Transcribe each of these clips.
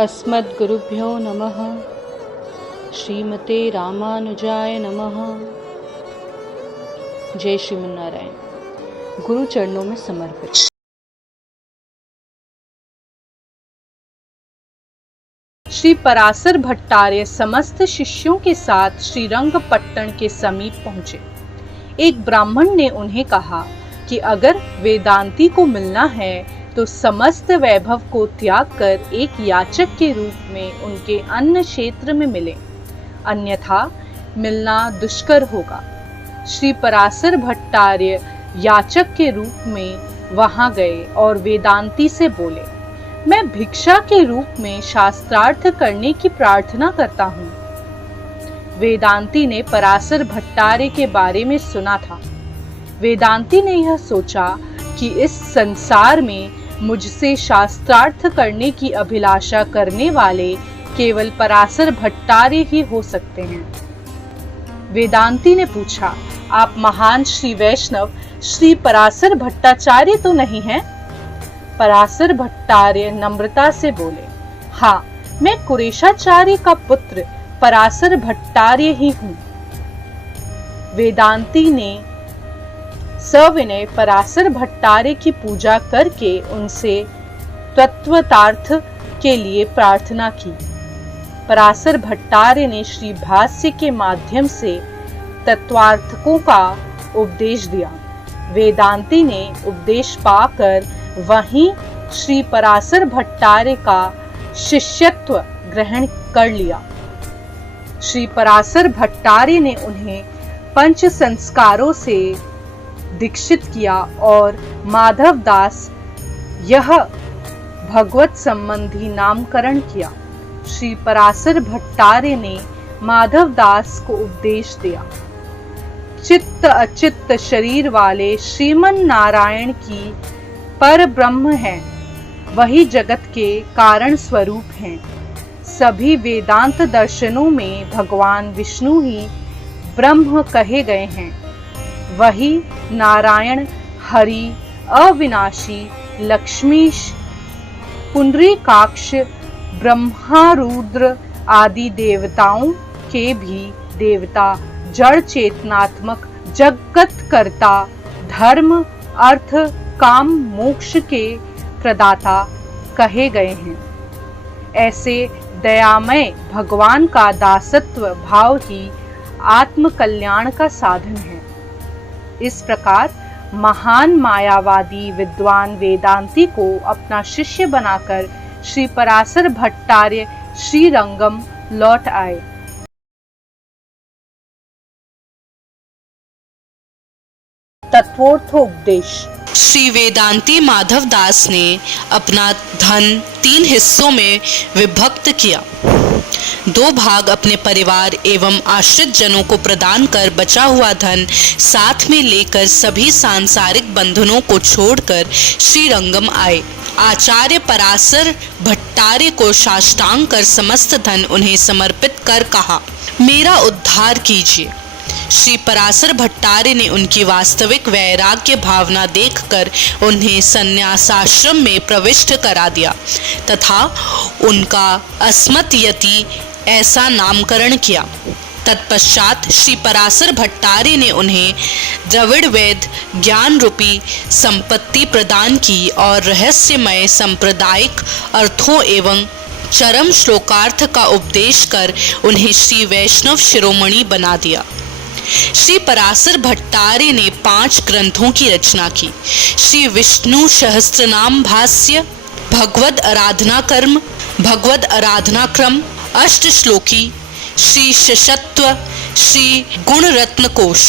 अस्मद्गुरुभ्यो नमः। श्रीमते रामानुजाय नमः। जय श्रीमन्नारायण। गुरु चरणों में समर्पित। श्री पराशर भट्टार्य समस्त शिष्यों के साथ श्रीरंगपट्टण के समीप पहुंचे। एक ब्राह्मण ने उन्हें कहा कि अगर वेदांती को मिलना है तो समस्त वैभव को त्याग कर एक याचक के रूप में उनके अन्न क्षेत्र में मिले, अन्यथा मिलना दुष्कर होगा। श्री पराशर भट्टार्य याचक के रूप में वहां गए और वेदांती से बोले, मैं भिक्षा के रूप में शास्त्रार्थ करने की प्रार्थना करता हूँ। वेदांती ने पराशर भट्टार्य के बारे में सुना था। वेदांती ने यह सोचा कि इस संसार में मुझसे शास्त्रार्थ करने की अभिलाषा करने वाले केवल पराशर भट्टार्य ही हो सकते हैं। वेदांती ने पूछा, आप महान श्री वैष्णव श्री पराशर भट्टाचार्य तो नहीं हैं? पराशर भट्टार्य नम्रता से बोले, हाँ, मैं कुरेशाचार्य का पुत्र पराशर भट्टार्य ही हूँ। वेदांती ने सविनय पराशर भट्टार्य की पूजा करके उनसे तत्वतार्थ के लिए प्रार्थना की। पराशर भट्टार्य ने श्री भाष्य के माध्यम से तत्वार्थकों का उपदेश दिया। वेदांती ने उपदेश पाकर वहीं श्री पराशर भट्टार्य का शिष्यत्व ग्रहण कर लिया। श्री पराशर भट्टार्य ने उन्हें पंच संस्कारों से दीक्षित किया और माधव दास यह भगवत संबंधी नामकरण किया। श्री पराशर भट्टार्य ने माधव दास को उपदेश दिया, चित्त अचित्त शरीर वाले श्रीमन नारायण की पर ब्रह्म हैं, वही जगत के कारण स्वरूप हैं। सभी वेदांत दर्शनों में भगवान विष्णु ही ब्रह्म कहे गए हैं। वही नारायण, हरि, अविनाशी, लक्ष्मीश, पुंडरीकाक्ष, ब्रह्मा, रुद्र आदि देवताओं के भी देवता, जड़ चेतनात्मक, जगत कर्ता, धर्म, अर्थ, काम, मोक्ष के प्रदाता कहे गए हैं। ऐसे दयामय भगवान का दासत्व भाव ही आत्म कल्याण का साधन है। इस प्रकार महान मायावादी विद्वान वेदांती को अपना शिष्य बनाकर श्री पराशर भट्टार्य श्रीरंगम लौट आए। तत्वोपदेश। श्री वेदांती माधव दास ने अपना धन 3 हिस्सों में विभक्त किया। 2 भाग अपने परिवार एवं आश्रित जनों को प्रदान कर बचा हुआ धन साथ में लेकर सभी सांसारिक बंधनों को छोड़कर श्रीरंगम आए। आचार्य पराशर भट्टार्य को साष्टांग कर समस्त धन उन्हें समर्पित कर कहा, मेरा उद्धार कीजिए। श्री पराशर भट्टार्य ने उनकी वास्तविक वैराग्य भावना देखकर उन्हें संन्यासाश्रम में प्रविष्ट करा दिया तथा उनका अस्मत् यति ऐसा नामकरण किया। तत्पश्चात श्री पराशर भट्टार्य ने उन्हें द्रविड़ वेद ज्ञान रूपी संपत्ति प्रदान की और रहस्यमय सांप्रदायिक अर्थों एवं चरम श्लोकार्थ का उपदेश कर उन्हें श्री वैष्णव शिरोमणि बना दिया। श्री पराशर भट्टार्य ने 5 ग्रंथों की रचना की। श्री विष्णु सहस्त्रनाम भाष्य, भगवद आराधना कर्म, भगवद आराधना क्रम, अष्ट श्लोकी, श्री शशत्व, श्री गुण रत्न कोश।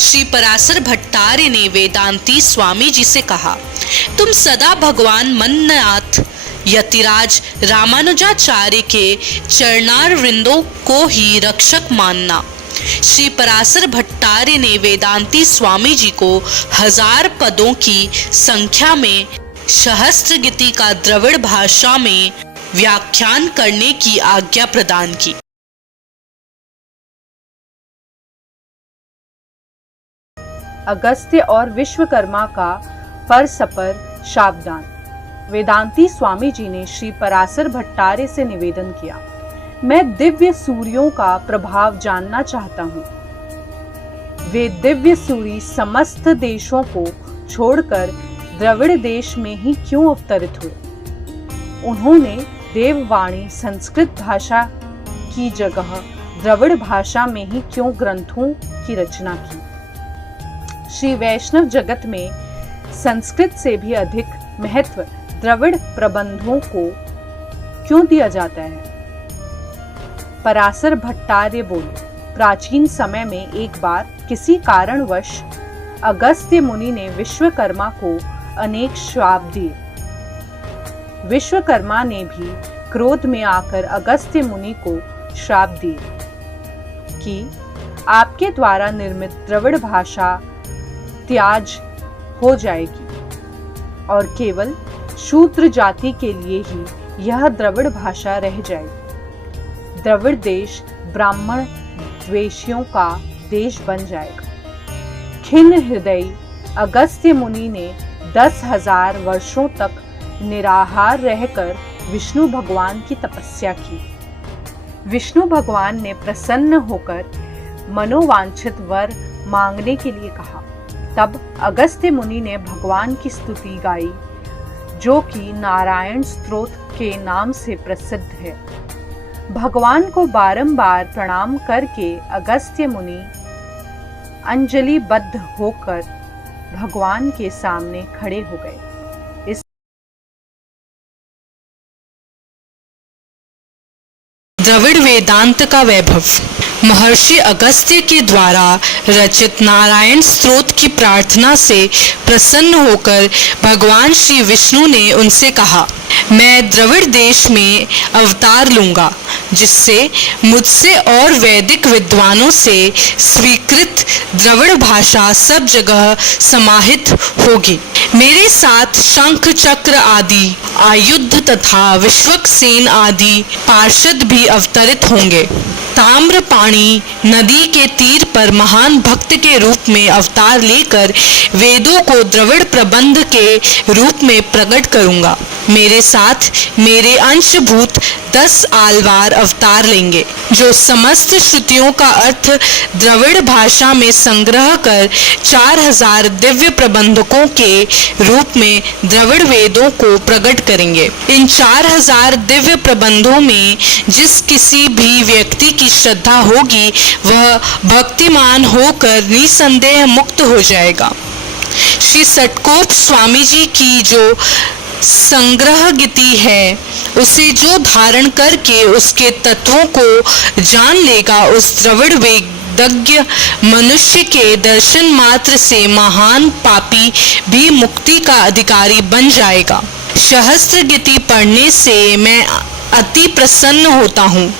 श्री पराशर भट्टार्य ने वेदांती स्वामी जी से कहा, तुम सदा भगवान मन्नाथ यतिराज रामानुजाचार्य के चरणार वृंदों को ही रक्षक मानना। श्री पराशर भट्टार्य ने वेदांती स्वामी जी को 1000 पदों की संख्या में सहस्त्र गीति का द्रविड़ भाषा में व्याख्यान करने की आज्ञा प्रदान की। अगस्त्य और विश्वकर्मा का परस्पर शाब्दान। वेदांती स्वामी जी ने श्री पराशर भट्टार्य से निवेदन किया, मैं दिव्य सूर्यों का प्रभाव जानना चाहता हूँ। वे दिव्य सूर्य समस्त देशों को छोड़कर द्रविड़ देश में ही क्यों अवतरित हुए? उन्होंने देववाणी संस्कृत भाषा की जगह द्रविड़ भाषा में ही क्यों ग्रंथों की रचना की? श्री वैष्णव जगत में संस्कृत से भी अधिक महत्व द्रविड़ प्रबंधों को क्यों दिया जाता है? पराशर भट्टार्य बोले, प्राचीन समय में एक बार किसी कारणवश अगस्त्य मुनि ने विश्वकर्मा को अनेक श्राप दिए। विश्वकर्मा ने भी क्रोध में आकर अगस्त्य मुनि को श्राप दिए कि आपके द्वारा निर्मित द्रविड़ भाषा त्याज हो जाएगी और केवल शूद्र जाति के लिए ही यह द्रविड़ भाषा रह जाएगी। द्रविड़ देश ब्राह्मण द्वेषियों का देश बन जाएगा। खिन्न हृदय अगस्त्य मुनि ने 10,000 वर्षों तक निराहार रहकर विष्णु भगवान की तपस्या की। विष्णु भगवान ने प्रसन्न होकर मनोवांछित वर मांगने के लिए कहा। तब अगस्त्य मुनि ने भगवान की स्तुति गाई, जो कि नारायण स्तोत्र के नाम से प्रसिद्ध है। भगवान को बारंबार प्रणाम करके अगस्त्य मुनि अंजलिबद्ध होकर भगवान के सामने खड़े हो गए। द्रविड़ वेदांत का वैभव। महर्षि अगस्त्य के द्वारा रचित नारायण स्तोत्र की प्रार्थना से प्रसन्न होकर भगवान श्री विष्णु ने उनसे कहा, मैं द्रविड़ देश में अवतार लूंगा, जिससे मुझसे और वैदिक विद्वानों से स्वीकृत द्रविड़ भाषा सब जगह समाहित होगी। मेरे साथ शंख चक्र आदि आयुध तथा विश्वक्सेन आदि पार्षद भी अवतरित होंगे। ताम्रपाणी नदी के तीर पर महान भक्त के रूप में अवतार लेकर वेदों को द्रविड़ प्रबंध के रूप में प्रकट करूंगा। मेरे साथ मेरे अंशभूत 10 आलवार अवतार लेंगे, जो समस्त श्रुतियों का अर्थ द्रविड़ भाषा में संग्रह कर 4000 दिव्य प्रबंधकों के रूप में द्रविड़ वेदों को प्रकट करेंगे। इन 4000 दिव्य प्रबंधों में जिस किसी भी व्यक्ति की श्रद्धा होगी, वह भक्तिमान होकर निसंदेह मुक्त हो जाएगा। श्री सटकोप स्वामी जी की जो संग्रह गीति है, उसे जो धारण करके उसके तत्वों को जान लेगा, उस द्रविड़ वेदज्ञ मनुष्य के दर्शन मात्र से महान पापी भी मुक्ति का अधिकारी बन जाएगा। सहस्त्र गीति पढ़ने से मैं अति प्रसन्न होता हूँ।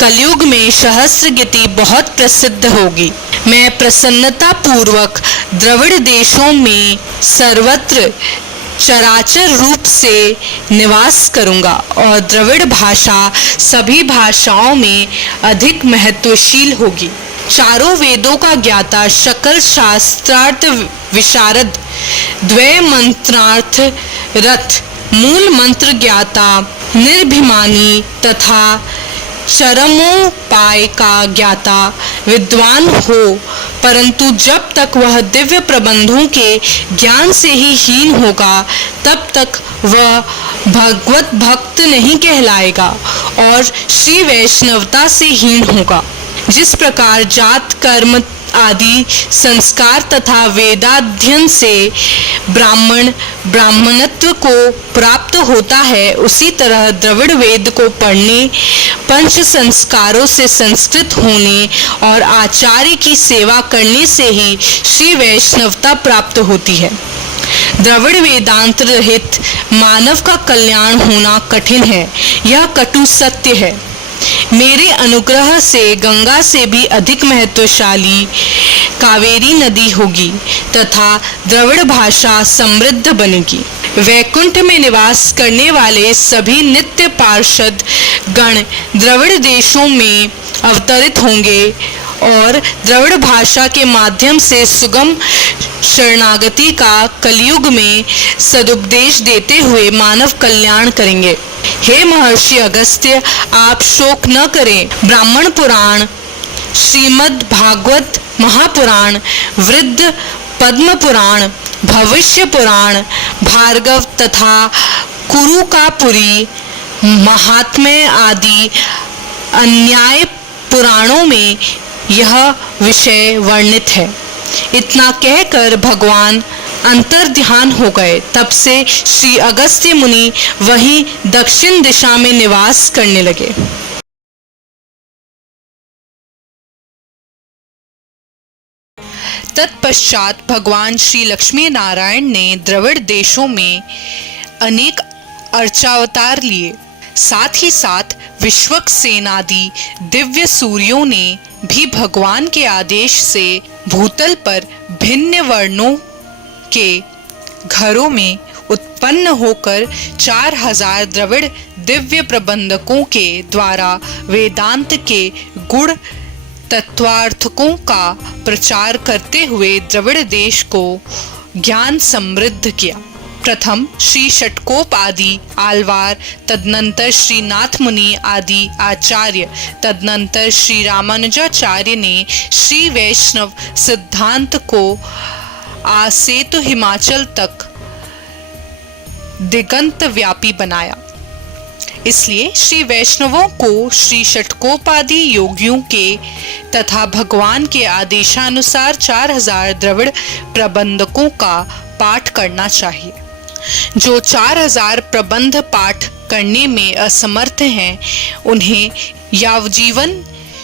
कलयुग में सहस्त्र गीति बहुत प्रसिद्ध होगी। मैं प्रसन्नता पूर्वक द्रविड़ देशों में सर्वत्र चराचर रूप से निवास करूंगा और द्रविड़ भाषा सभी भाषाओं में अधिक महत्वशील होगी। चारों वेदों का ज्ञाता, सकल शास्त्रार्थ विशारद, द्वय मंत्रार्थ रथ, मूल मंत्र ज्ञाता, निर्भिमानी तथा चरमोपाय का ज्ञाता विद्वान हो, परंतु जब तक वह दिव्य प्रबंधों के ज्ञान से ही हीन होगा, तब तक वह भगवत भक्त नहीं कहलाएगा और श्री वैष्णवता से हीन होगा। जिस प्रकार जात कर्म आदि संस्कार तथा वेदाध्ययन से ब्राह्मण ब्राह्मणत्व को प्राप्त होता है, उसी तरह द्रविड़ वेद को पढ़ने, पंच संस्कारों से संस्कृत होने और आचार्य की सेवा करने से ही श्री वैष्णवता प्राप्त होती है। द्रविड़ वेदांत रहित मानव का कल्याण होना कठिन है, यह कटु सत्य है। मेरे अनुग्रह से गंगा से भी अधिक महत्वशाली कावेरी नदी होगी तथा द्रविड़ भाषा समृद्ध बनेगी। वैकुंठ में निवास करने वाले सभी नित्य पार्षद गण द्रविड़ देशों में अवतरित होंगे और द्रविड़ भाषा के माध्यम से सुगम शरणागति का कलयुग में सदुपदेश देते हुए मानव कल्याण करेंगे। हे महर्षि अगस्त्य, आप शोक न करें। ब्राह्मण पुराण, श्रीमद् भागवत महापुराण, वृद्ध पद्म पुराण, भविष्य पुराण, भार्गव तथा कुरुकापुरी, महात्म्य आदि अन्याय पुराणों में यह विषय वर्णित है। इतना कहकर भगवान अंतर्ध्यान हो गए। तब से श्री अगस्त्य मुनि वहीं दक्षिण दिशा में निवास करने लगे। तत्पश्चात भगवान श्री लक्ष्मी नारायण ने द्रविड़ देशों में अनेक अर्चावतार लिए। साथ ही साथ विश्वक्सेन आदि दिव्य सूर्यों ने भी भगवान के आदेश से भूतल पर भिन्न वर्णों के घरों में उत्पन्न होकर 4000 द्रविड़ दिव्य प्रबंधकों के द्वारा वेदांत के गुण तत्वार्थकों का प्रचार करते हुए द्रविड़ देश को ज्ञान समृद्ध किया। प्रथम श्री षटकोप आदि आलवार, तदनंतर श्री नाथ मुनि आदि आचार्य, तदनंतर श्री रामानुजाचार्य ने श्री वैष्णव सिद्धांत को आसेतु हिमाचल तक दिगंत व्यापी बनाया। इसलिए श्री वैष्णवों को श्री षटकोपादि योगियों के तथा भगवान के आदेशानुसार 4000 द्रविड़ प्रबंधकों का पाठ करना चाहिए। जो 4000 प्रबंध पाठ करने में असमर्थ हैं, उन्हें यावजीवन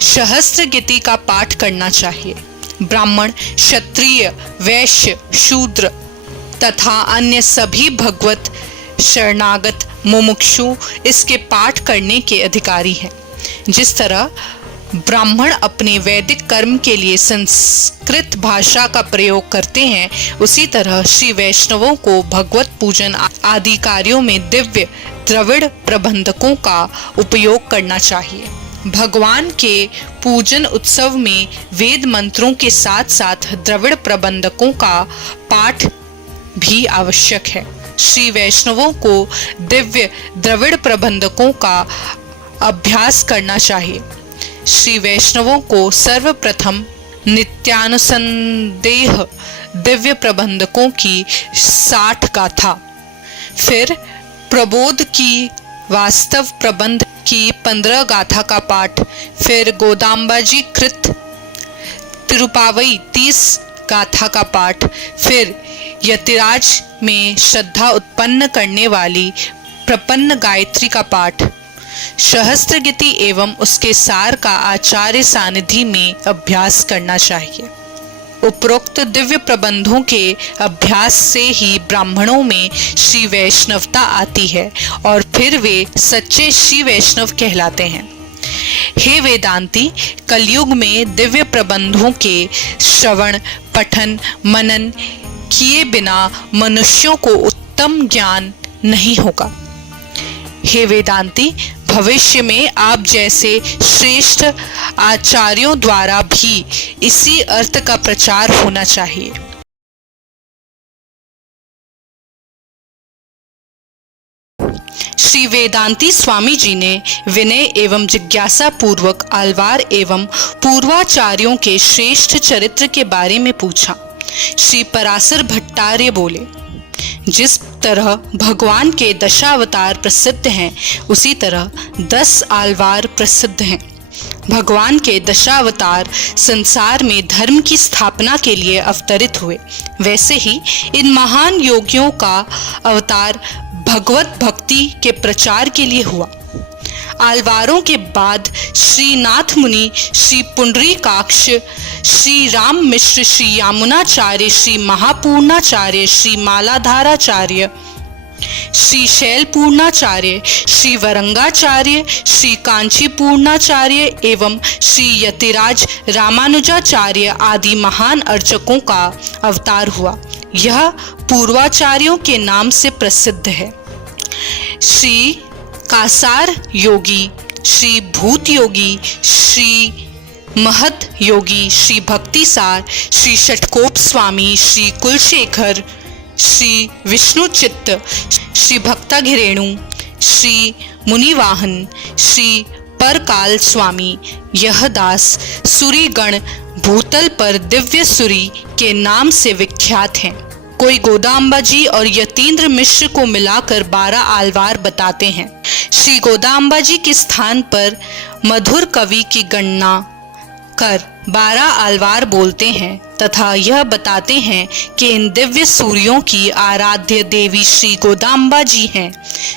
सहस्त्र गीति का पाठ करना चाहिए। ब्राह्मण, क्षत्रिय, वैश्य, शूद्र तथा अन्य सभी भगवत शरणागत मुमुक्षु इसके पाठ करने के अधिकारी हैं। जिस तरह ब्राह्मण अपने वैदिक कर्म के लिए संस्कृत भाषा का प्रयोग करते हैं, उसी तरह श्री वैष्णवों को भगवत पूजन आदि कार्यों में दिव्य द्रविड़ प्रबंधकों का उपयोग करना चाहिए। भगवान के पूजन उत्सव में वेद मंत्रों के साथ साथ द्रविड़ प्रबंधकों का पाठ भी आवश्यक है। श्री वैष्णवों को दिव्य द्रविड़ प्रबंधकों का अभ्यास करना चाहिए। श्री वैष्णवों को सर्वप्रथम नित्यानुसंदेह दिव्य प्रबंधकों की 60 गाथा, फिर प्रबोध की वास्तव प्रबंध की 15 गाथा का पाठ, फिर गोदाम्बाजी कृत तिरुपावई 30 गाथा का पाठ, फिर यतिराज में श्रद्धा उत्पन्न करने वाली प्रपन्न गायत्री का पाठ, सहस्त्र गीति एवं उसके सार का आचार्य सानिधि में अभ्यास करना चाहिए। उपरोक्त दिव्य प्रबंधों के अभ्यास से ही ब्राह्मणों में श्री वैष्णवता आती है और फिर वे सच्चे श्री वैष्णव कहलाते हैं। हे वेदांती, कलयुग में दिव्य प्रबंधों के श्रवण, पठन, मनन किए बिना मनुष्यों को उत्तम ज्ञान नहीं होगा। हे वेदांती, भविष्य में आप जैसे श्रेष्ठ आचार्यों द्वारा भी इसी अर्थ का प्रचार होना चाहिए। श्री वेदांती स्वामी जी ने विनय एवं जिज्ञासा पूर्वक आलवार एवं पूर्वाचार्यों के श्रेष्ठ चरित्र के बारे में पूछा। श्री पराशर भट्टार्य बोले, जिस तरह भगवान के दशावतार प्रसिद्ध हैं, उसी तरह 10 आलवार प्रसिद्ध हैं। भगवान के दशावतार संसार में धर्म की स्थापना के लिए अवतरित हुए, वैसे ही इन महान योगियों का अवतार भगवत भक्ति के प्रचार के लिए हुआ। आलवारों के बाद श्री नाथ मुनि, श्री पुंडरीकाक्ष, श्री राम मिश्र, श्री यामुनाचार्य, श्री महापूर्णाचार्य, श्री मालाधाराचार्य, श्री शैलपूर्णाचार्य, श्री वरंगाचार्य, श्री कांची पूर्णाचार्य एवं श्री यतिराज रामानुजाचार्य आदि महान अर्चकों का अवतार हुआ। यह पूर्वाचार्यों के नाम से प्रसिद्ध है। श्री कासार योगी, श्री भूत योगी, श्री महत योगी श्री भक्तिसार, श्री षटकोप स्वामी, श्री कुलशेखर, श्री विष्णुचित्त, श्री भक्ताघिरेणु, श्री मुनिवाहन, श्री परकाल स्वामी। यह दास सूरी गण भूतल पर दिव्य सूरी के नाम से विख्यात हैं। कोई गोदाम्बा जी और यतीन्द्र मिश्र को मिलाकर 12 आलवार बताते हैं। श्री गोदाम्बा जी के स्थान पर मधुर कवि की गणना कर 12 आलवार बोलते हैं तथा यह बताते हैं कि इन दिव्य सूर्यों की आराध्य देवी श्री गोदाम्बा जी हैं,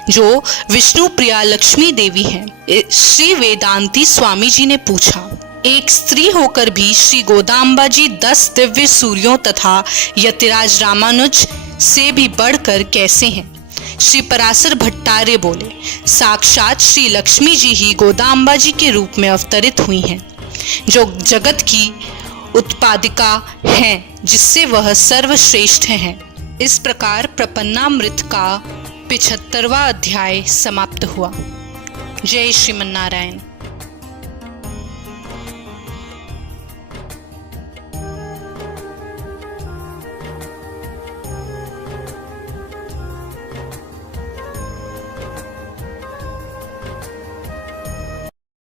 जो विष्णु प्रिया लक्ष्मी देवी हैं। श्री वेदांती स्वामी जी ने पूछा, एक स्त्री होकर भी श्री गोदाम्बा जी 10 दिव्य सूर्यों तथा यतिराज रामानुज से भी बढ़कर कैसे हैं? श्री पराशर भट्टार्य बोले, साक्षात श्री लक्ष्मी जी ही गोदाम्बा जी के रूप में अवतरित हुई हैं, जो जगत की उत्पादिका हैं, जिससे वह सर्वश्रेष्ठ हैं। इस प्रकार प्रपन्नामृत का 75वां अध्याय समाप्त हुआ। जय श्रीमन्नारायण।